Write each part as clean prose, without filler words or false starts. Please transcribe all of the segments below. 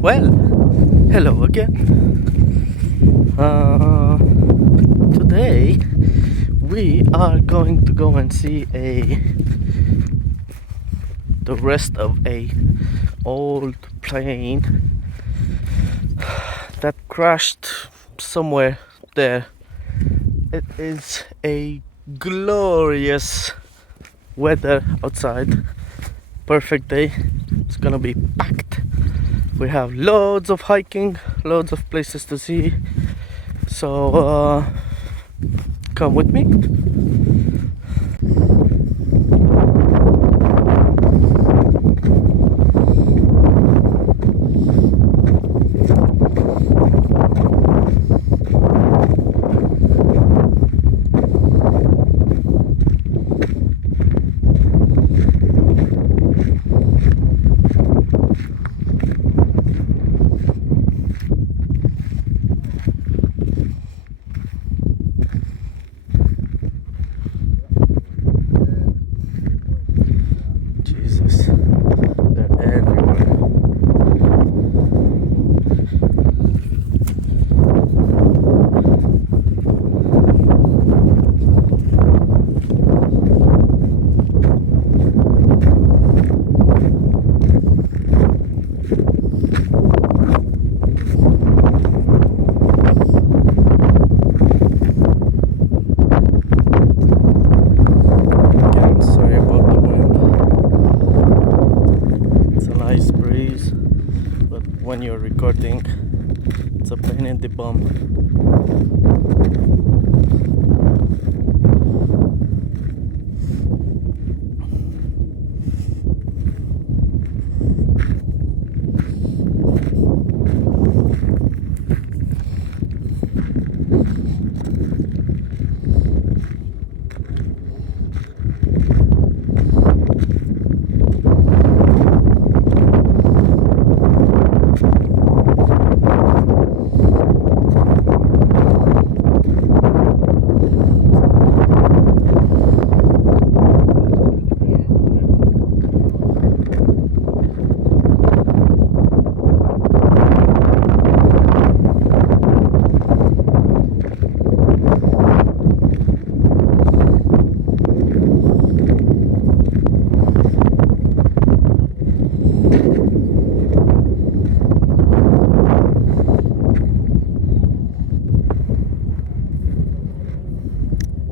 Well, hello again. Today we are going to go and see the rest of a old plane that crashed somewhere there. It is a glorious weather outside. Perfect day. It's gonna be packed. We have loads of hiking, loads of places to see. So come with me. Jesus, they're everywhere. Again, sorry about the wind. It's a nice breeze, but when you're recording, it's a pain in the bum.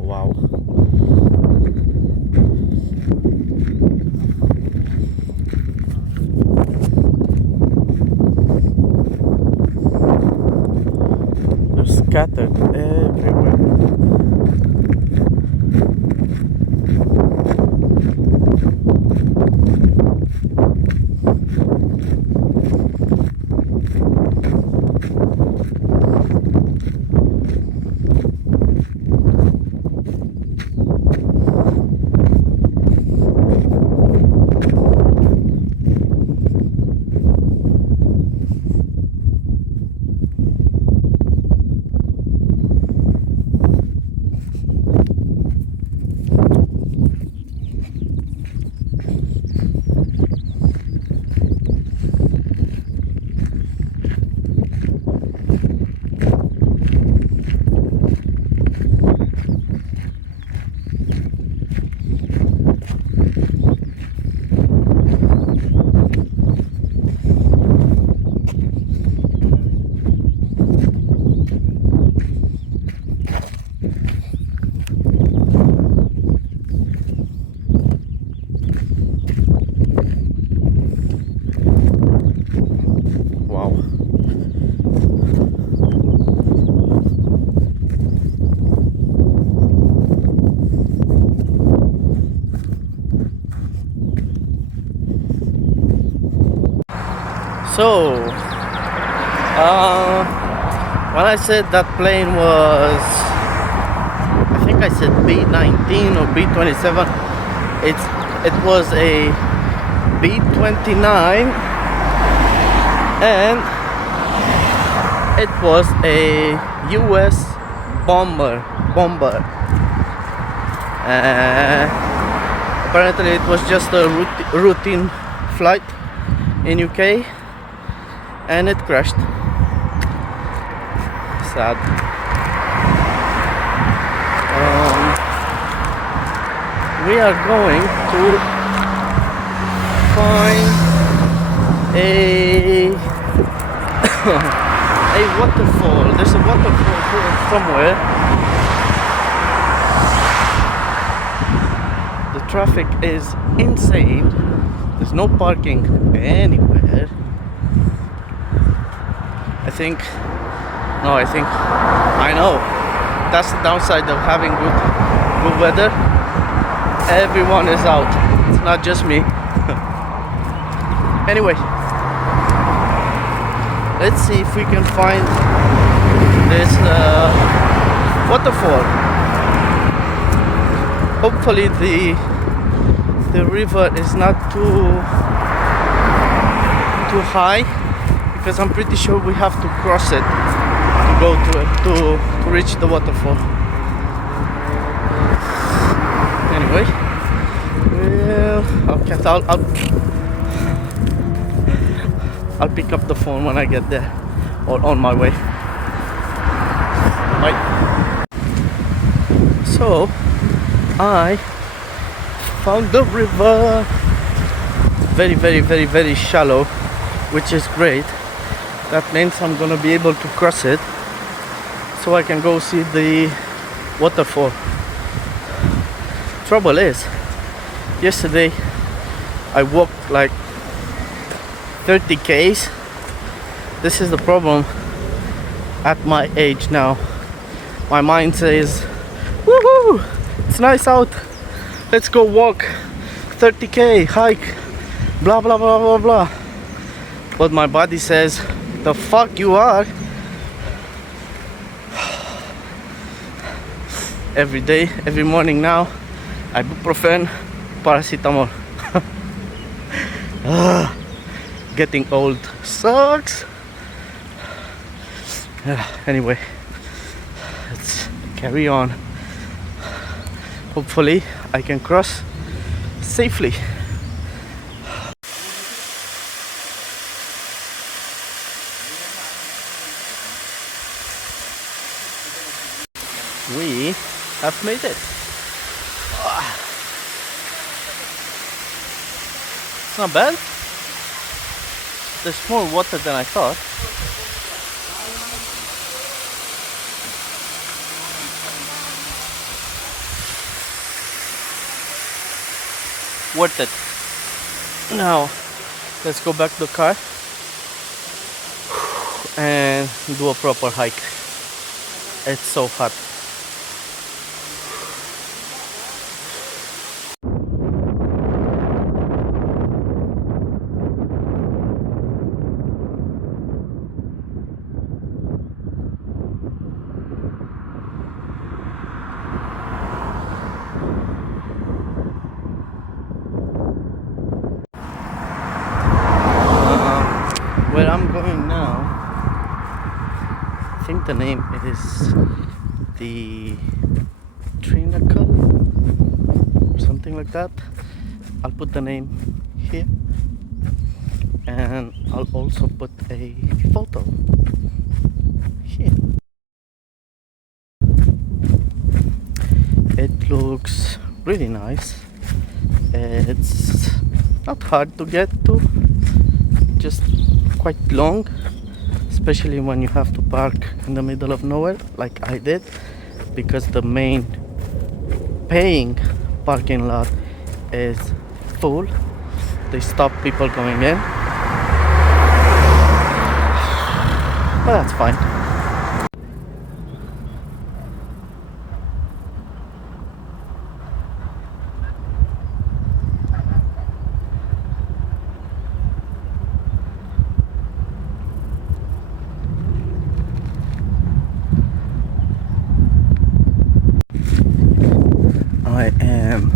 Wow. They're scattered everywhere. Wow. So, when I said that plane was, I think I said B19 or B27. It was a B29, and it was a US bomber. Apparently, it was just a routine flight in UK. and it crashed. Sad. We are going to find a a waterfall. There's a waterfall somewhere. The traffic is insane. There's no parking anywhere. I know. That's the downside of having good weather. Everyone is out. It's not just me. Anyway, let's see if we can find this waterfall. Hopefully the river is not too high, because I'm pretty sure we have to cross it to go to reach the waterfall. Anyway, well, okay, I'll pick up the phone when I get there, or on my way. Bye. So I found the river. Very, very, very, very shallow, which is great. That means I'm gonna be able to cross it, so I can go see the waterfall. Trouble is, yesterday I walked like 30 k's. This is the problem at my age now. My mind says, woohoo, it's nice out, let's go walk 30k, hike, blah blah blah blah blah. But my body says, the fuck you are. Every day, every morning now, ibuprofen, paracetamol. Getting old sucks. Anyway, let's carry on. Hopefully I can cross safely. We have made it. It's not bad. There's more water than I thought. Worth it. Now, let's go back to the car and do a proper hike. It's so hot. Where I'm going now, I think the name is the Trinacle or something like that. I'll put the name here, and I'll also put a photo here. It looks really nice. It's not hard to get to, just quite long, especially when you have to park in the middle of nowhere like I did, because the main paying parking lot is full. They stop people going in, but that's fine. I am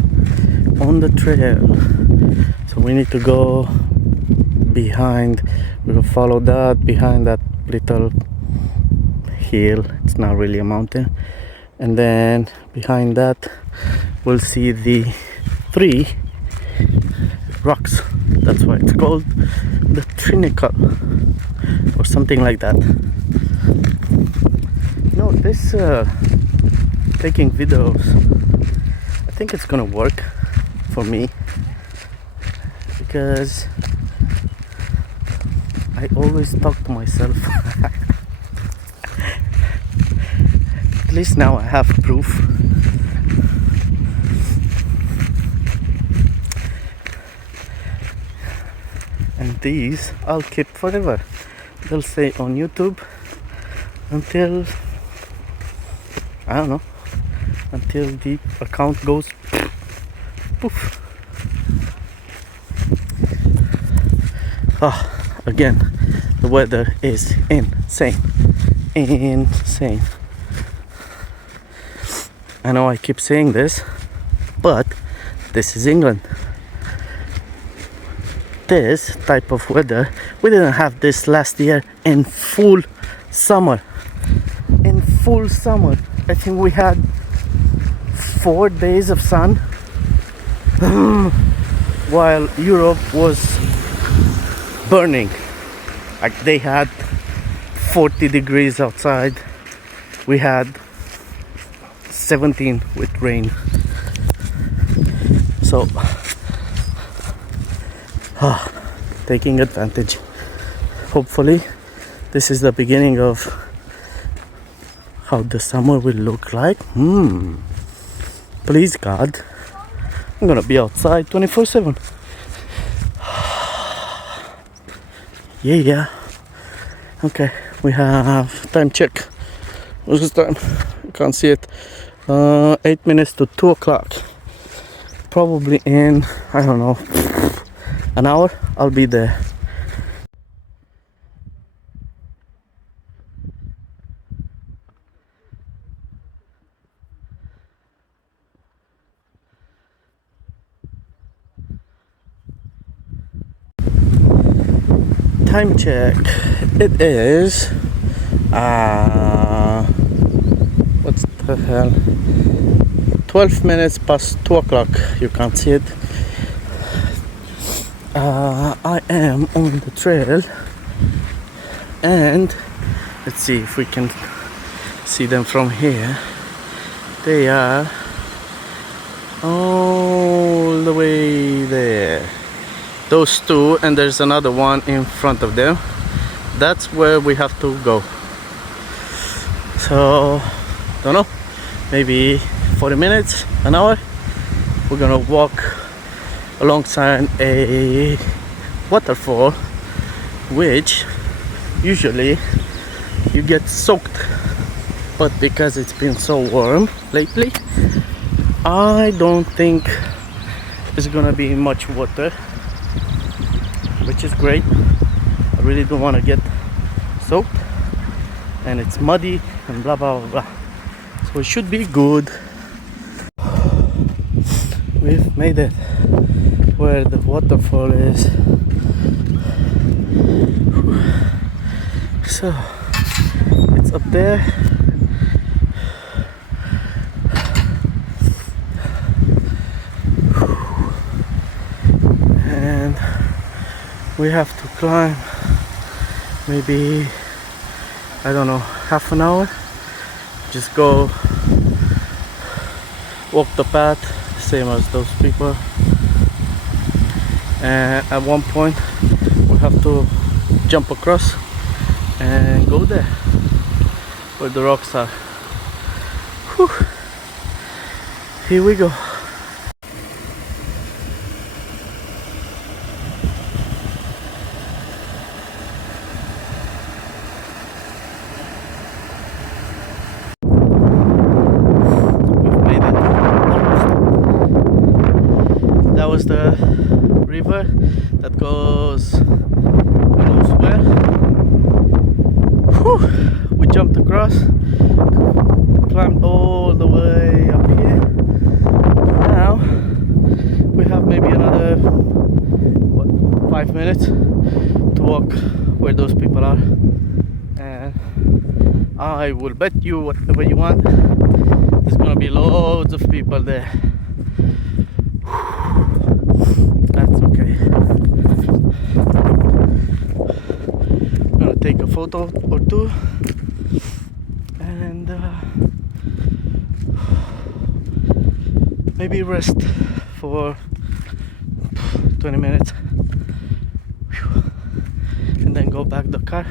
on the trail, so we need to go behind. We'll follow that behind that little hill. It's not really a mountain, and then behind that we'll see the 3 rocks. That's why it's called the Trinacle. or something like that. This taking videos, I think it's gonna work for me, because I always talk to myself. At least now I have proof. And these I'll keep forever. They'll stay on YouTube until, I don't know, until the account goes poof. Again, the weather is insane. I know I keep saying this, but this is England. This type of weather, we didn't have this last year in full summer. I think we had 4 days of sun while Europe was burning. Like, they had 40 degrees outside, we had 17 with rain. So taking advantage. Hopefully this is the beginning of how the summer will look like. Please God, I'm gonna be outside 24/7. Yeah. Okay, we have time check. What's this time? I can't see it. 8 minutes to 2 o'clock. Probably in, I don't know, an hour I'll be there. Time check. It is what's the hell, 12 minutes past 2 o'clock. You can't see it. I am on the trail, and let's see if we can see them from here. They are all the way there. Those two, and there's another one in front of them. That's where we have to go. So, don't know, maybe 40 minutes, an hour. We're gonna walk alongside a waterfall, which usually you get soaked, but because it's been so warm lately, I don't think there's gonna be much water, which is great. I really don't want to get soaked, and it's muddy and blah blah blah, so it should be good. We've made it where the waterfall is. So it's up there. And we have to climb maybe, I don't know, half an hour. Just go walk the path, same as those people. And at one point we have to jump across and go there where the rocks are. Whew. Here we go. That was the river that goes who knows where. Whew. We jumped across, climbed all the way up here. Now we have maybe another 5 minutes to walk where those people are, and I will bet you whatever you want, there's gonna be loads of people there. That's okay. I'm gonna take a photo or two, and maybe rest for 20 minutes. And then go back the car.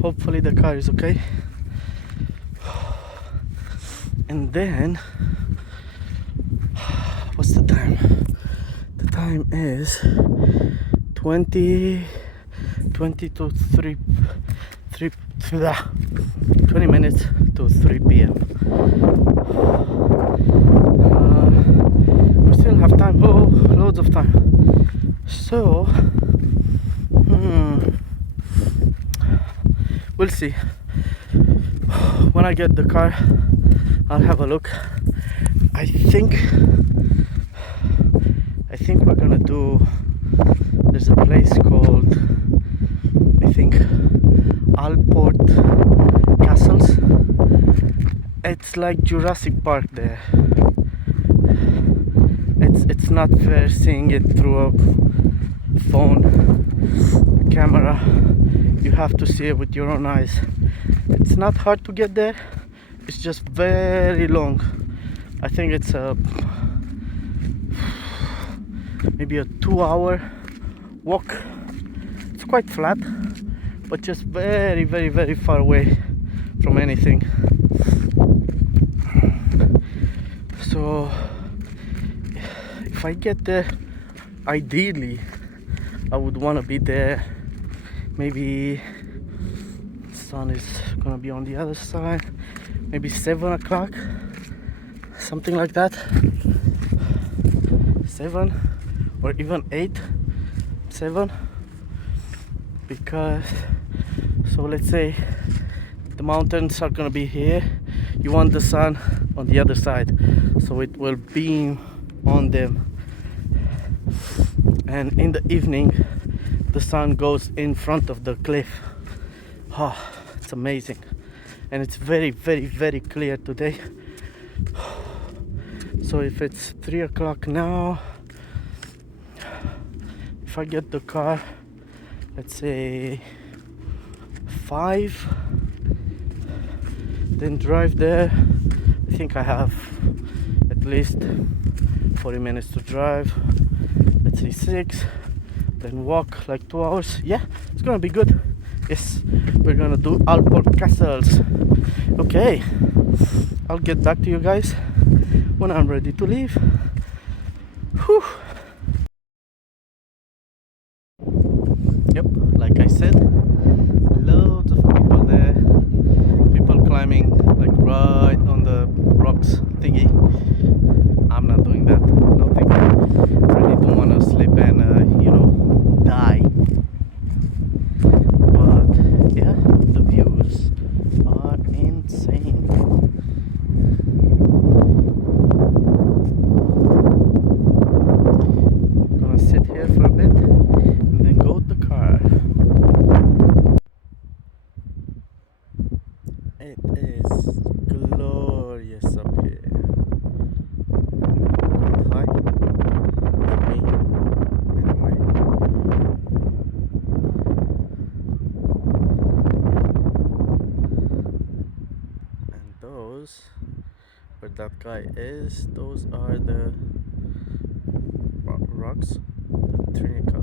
Hopefully the car is okay. And then what's the time? The time is 20 to 3 20 minutes to 3 p.m. We still have time. Oh, loads of time. So we'll see. When I get the car, I'll have a look. I think we're gonna do, there's a place called, I think, Alport Castles. It's like Jurassic Park there. It's not fair seeing it through a phone camera. You have to see it with your own eyes. It's not hard to get there, it's just very long. I think it's maybe a 2-hour walk. It's quite flat, but just very, very, very far away from anything. So if I get there, ideally I would want to be there. Maybe sun is gonna be on the other side, maybe 7 o'clock, something like that. 7 or even 8, 7, because, so let's say the mountains are gonna be here, you want the sun on the other side, so it will beam on them, and in the evening the sun goes in front of the cliff. Oh, it's amazing, and it's very, very, very clear today. So if it's 3 o'clock now, if I get the car, let's say 5, then drive there, I think I have at least 40 minutes to drive. Let's say 6, then walk like 2 hours. Yeah, it's gonna be good. Yes, we're gonna do Alport Castles. Okay, I'll get back to you guys when I'm ready to leave. Whew. Yep, like I said, loads of people there. People climbing like right on the rocks thingy. I'm not doing that. No thank you. Really don't want to slip and die. But yeah, the views are insane. I'm gonna sit here for a bit and then go to the car. It is glorious up here. Quite high for me, anyway. And those, where that guy is, those are the rocks, the Trinica.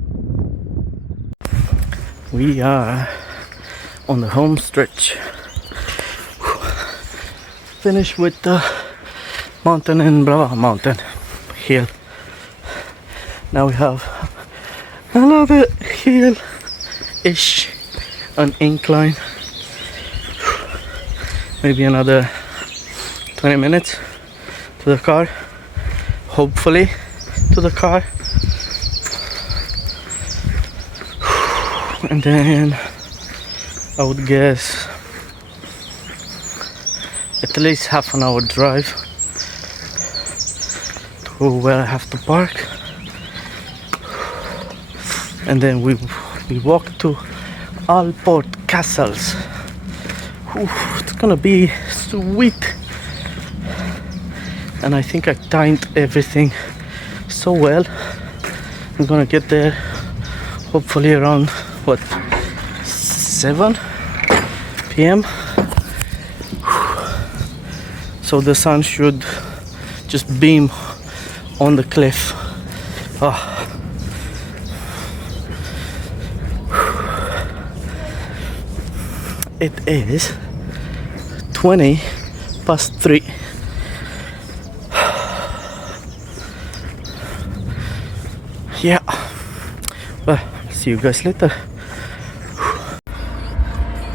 We are on the home stretch. Finish with the mountain and mountain hill. Now we have another hill-ish, an incline. Maybe another 20 minutes to the car. Hopefully to the car. And then I would guess at least half an hour drive to where I have to park, and then we walk to Alport Castles. It's gonna be sweet, and I think I timed everything so well. I'm gonna get there hopefully around what, 7 p.m. So the sun should just beam on the cliff. It is 3:20. Yeah, well, see you guys later.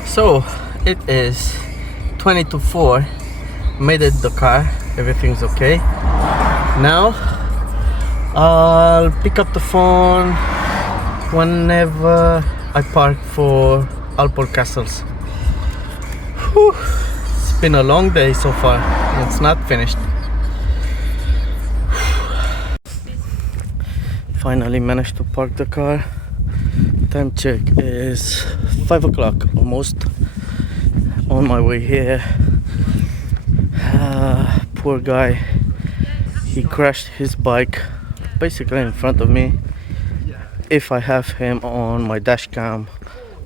So it is 20 to 4. Made it the car, everything's okay. Now I'll pick up the phone whenever I park for Alport castles. Whew. It's been a long day so far. It's not finished. Finally managed to park the car. Time check is 5 o'clock almost. On my way here. Poor guy. He crashed his bike basically in front of me. If I have him on my dash cam,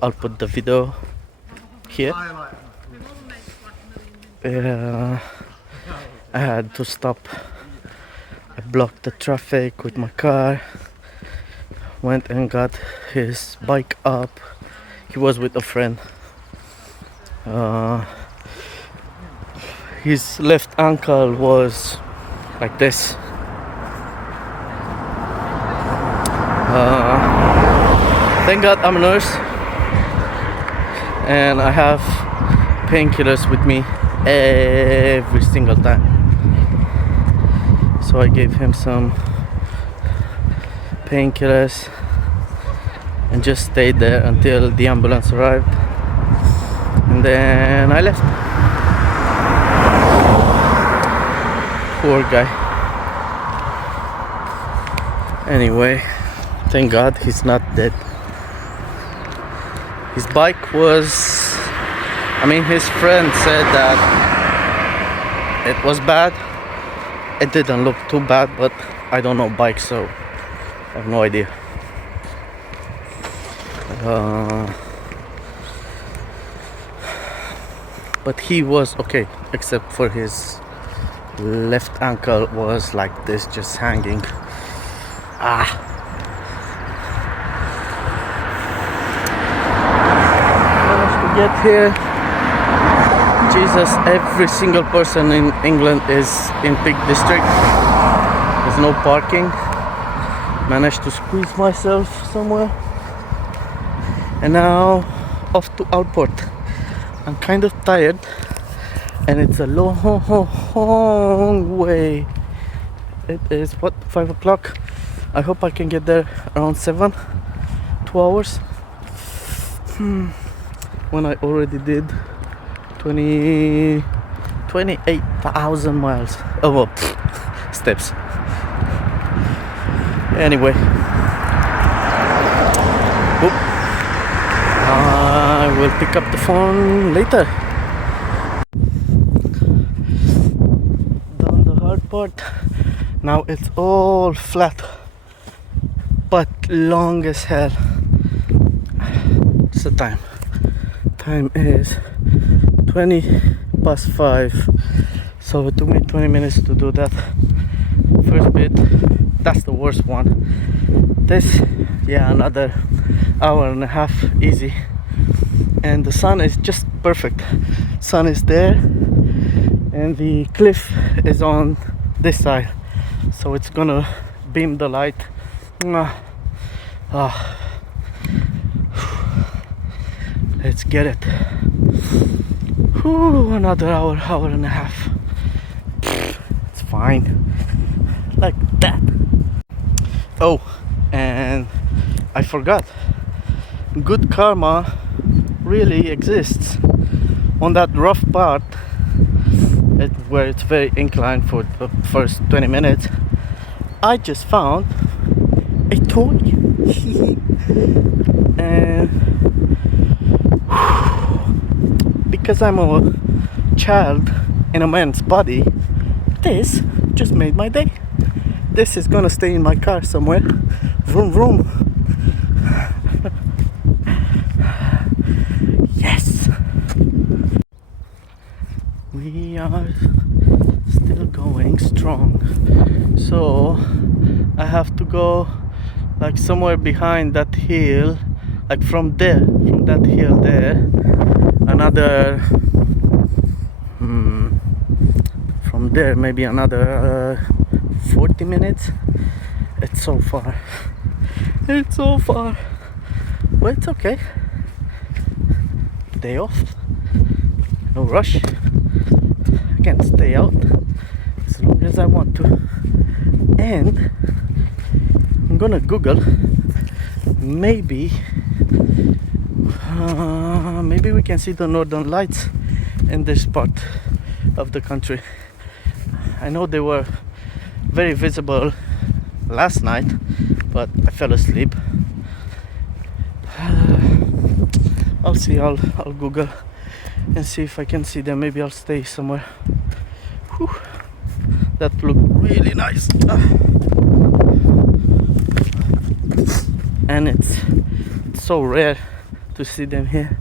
I'll put the video here. I had to stop. I blocked the traffic with my car. Went and got his bike up. He was with a friend. His left ankle was like this. Thank God I'm a nurse and I have painkillers with me every single time. So I gave him some painkillers and just stayed there until the ambulance arrived, and then I left. Poor guy. Anyway, thank God he's not dead. His bike was, his friend said that it was bad. It didn't look too bad, but I don't know bikes, so I have no idea. But he was okay, except for his left ankle was like this, just hanging. Managed to get here. Jesus, every single person in England is in Peak District. There's no parking. Managed to squeeze myself somewhere. And now off to Alport. I'm kind of tired and it's a long way. It is 5 o'clock. I hope I can get there around 7. 2 hours. When I already did 28,000 miles. Oh well, steps. Anyway, I will pick up the phone later. Done the hard part. Now it's all flat, but long as hell. What's the time? Time is 5:20. So it took me 20 minutes to do that first bit. That's the worst one. This, yeah, another hour and a half easy. And the sun is just perfect. Sun is there and the cliff is on this side, so it's gonna beam the light. Let's get it. Another hour and a half. It's fine. Like that. Oh, and I forgot. Good karma really exists. On that rough part, where it's very inclined for the first 20 minutes, I just found a toy. And because I'm a child in a man's body, this just made my day. This is gonna stay in my car somewhere. Vroom vroom. we are still going strong. So I have to go like somewhere behind that hill, like from that hill there, another from there maybe another 40 minutes. It's so far. It's so far, but it's okay. Day off, no rush. I can stay out as long as I want to. And I'm gonna Google, maybe we can see the northern lights in this part of the country. I know they were very visible last night, but I fell asleep. I'll see. I'll Google and see if I can see them. Maybe I'll stay somewhere. Whew. That looked really nice. And it's so rare to see them here.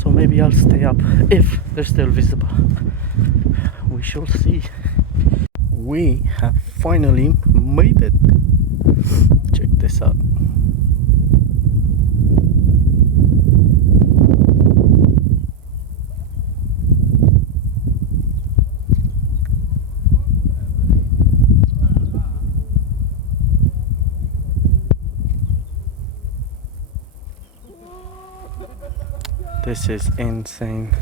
So maybe I'll stay up if they're still visible. We shall see. We have finally made it. Check this out. This is insane.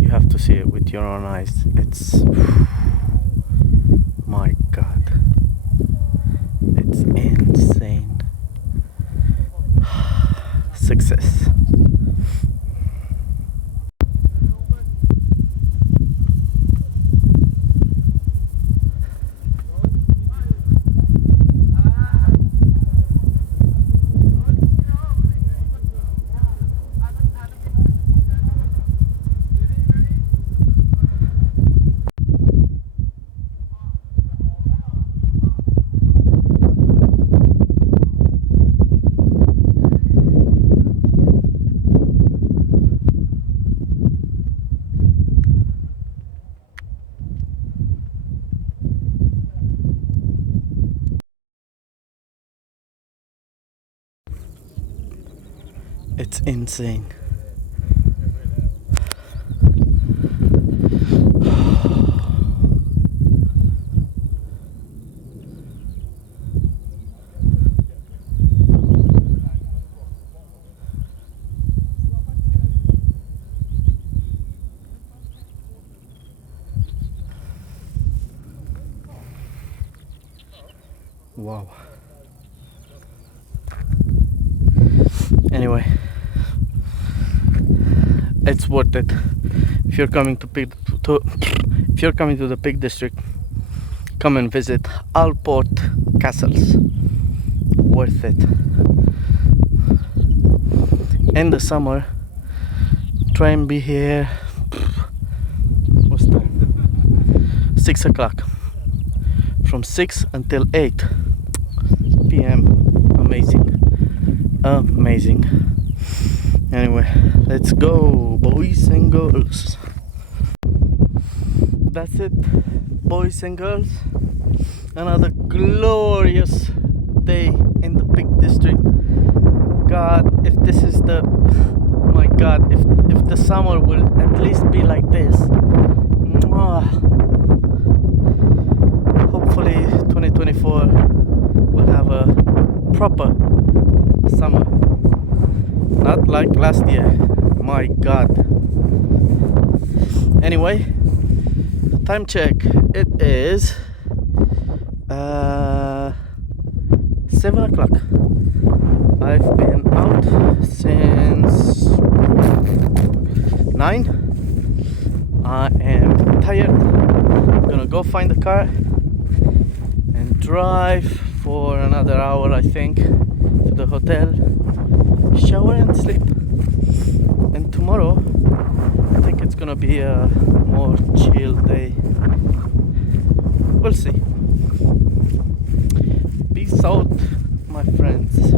You have to see it with your own eyes. It's my God, it's insane. Success. It's insane. Wow. Anyway, it's worth it. If you're coming to the Peak District, come and visit Alport castles. Worth it. In the summer, try and be here. What's time? 6 o'clock. From 6 until 8 p.m. Amazing. Anyway, let's go, boys and girls. That's it, boys and girls. Another glorious day in the Peak District. God, if this is the, my God, if the summer will at least be like this. Hopefully 2024 will have a proper summer, not like last year. My God. Anyway, time check. It is 7 o'clock. I've been out since 9. I am tired. I'm gonna go find the car and drive for another hour, I think, to the hotel, shower and sleep. And tomorrow I think it's gonna be a more chill day. We'll see. Peace out, my friends.